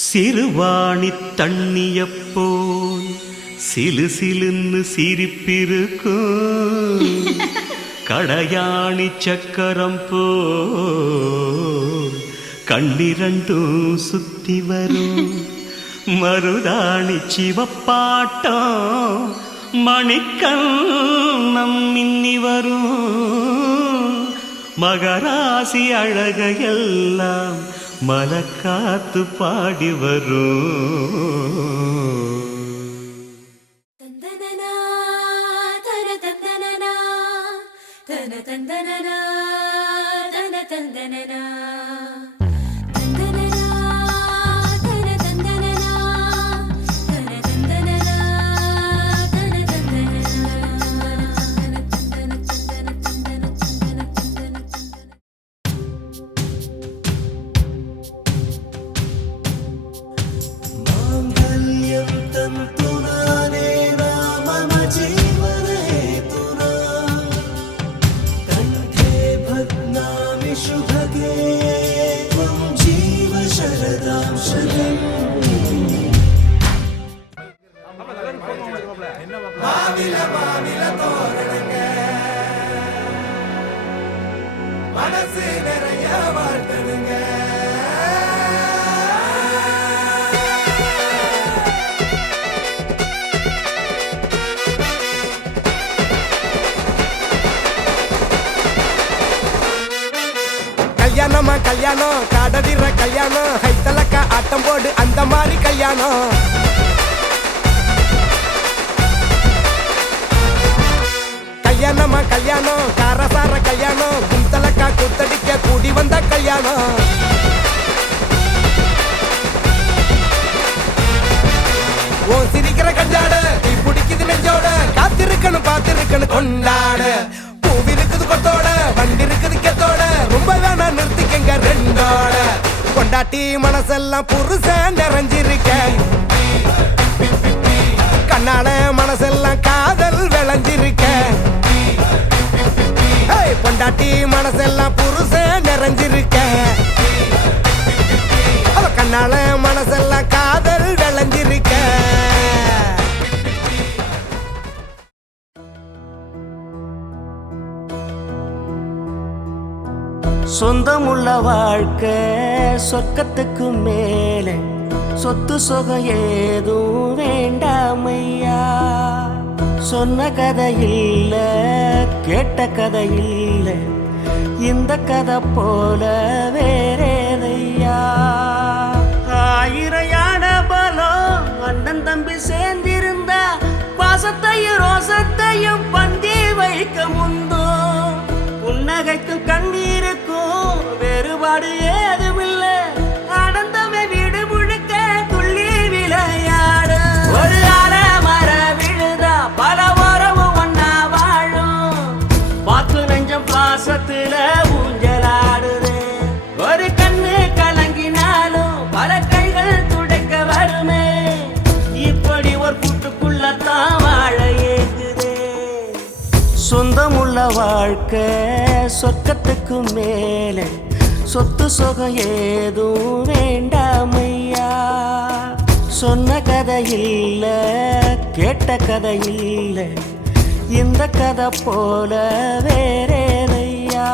சிறுவாணி தண்ணியப்போல் சிலு சிலுன்னு சிரிப்பிருக்கும் கடையாணி சக்கரம் போல் கண்ணிரண்டும் சுத்தி வரும் மருதாணி சிவப்பாட்டம் மணிக்கண்ணம் மின்னி வரும் மகராசி அழகையெல்லாம் மலக்காத்து பாடி வரும். தந்தனனா தன தந்தனனா தன தந்தனனா தன தந்தனனா மனசு நிறைய வாழ்த்துடுங்க. கல்யாணமா கல்யாணம் காடடிற கல்யாணம் ஹைத்தலக்கா ஆட்டம் போடு அந்த மாதிரி கல்யாணம். கல்யாணமா கல்யாணம் காரசார கல்யாணம் குந்தலக்கா குத்தடிக்க கூடி வந்த கல்யாணம். ஓ சிரிக்கிற கஞ்சாட நீ பிடிக்குது நெஞ்சோட காத்திருக்கணும் பார்த்திருக்கணும் கொண்டாட பூவிருக்குது கொத்தோட வண்டி இருக்குது கெத்தோட ரொம்ப வேணா நிறுத்திக்கங்க ரெண்டோட கொண்டாட்டி மனசெல்லாம் புருஷன் நிறைஞ்சிருக்க கண்ணால மனசெல்லாம் காதல் விளைஞ்சிருக்க பொண்டாட்டி மனசெல்லாம் புருஷன் நிறைஞ்சிருக்க அவ கண்ணால மனசெல்லாம் காதல் விளைஞ்சிருக்க. சொந்தமுள்ள வாழ்க்கை சொர்க்கத்துக்கு மேலே சொத்து சுகம் ஏதும் வேண்டாமையா. சொன்ன கதை இல்ல கேட்ட கதை இல்ல இந்த கதை போல வேறேதையா. ஆயிரையான பலம் அண்ணன் தம்பி சேர்ந்திருந்தா பாசத்தையும் ரோசத்தையும் பந்தி வைக்க முந்தோ புன்னகைக்கும் கண்ணீருக்கும் வேறுபாடு ஏதுமில்ல ஆனந்தமே வீடு முழுக்க துள்ளி விளையாடு. ஒரு மர விழுதா பல உறவும் ஒன்னா வாழும் பாத்து நெஞ்சம் பாசத்துல ஊஞ்சலாடுது. ஒரு கண்ணு கலங்கினாலும் பல கைகள் துடைக்க வருமே இப்படி ஒரு கூட்டுக்குள்ளத்தான் வாழ ஏங்குதே. சொந்தமுள்ள வாழ்க்கை சொர்க்கத்துக்கு மேலே சொத்து சுகம் ஏதும் வேண்டாமையா. சொன்ன கதை இல்ல கேட்ட கதை இல்ல இந்த கதை போல வேறேதையா.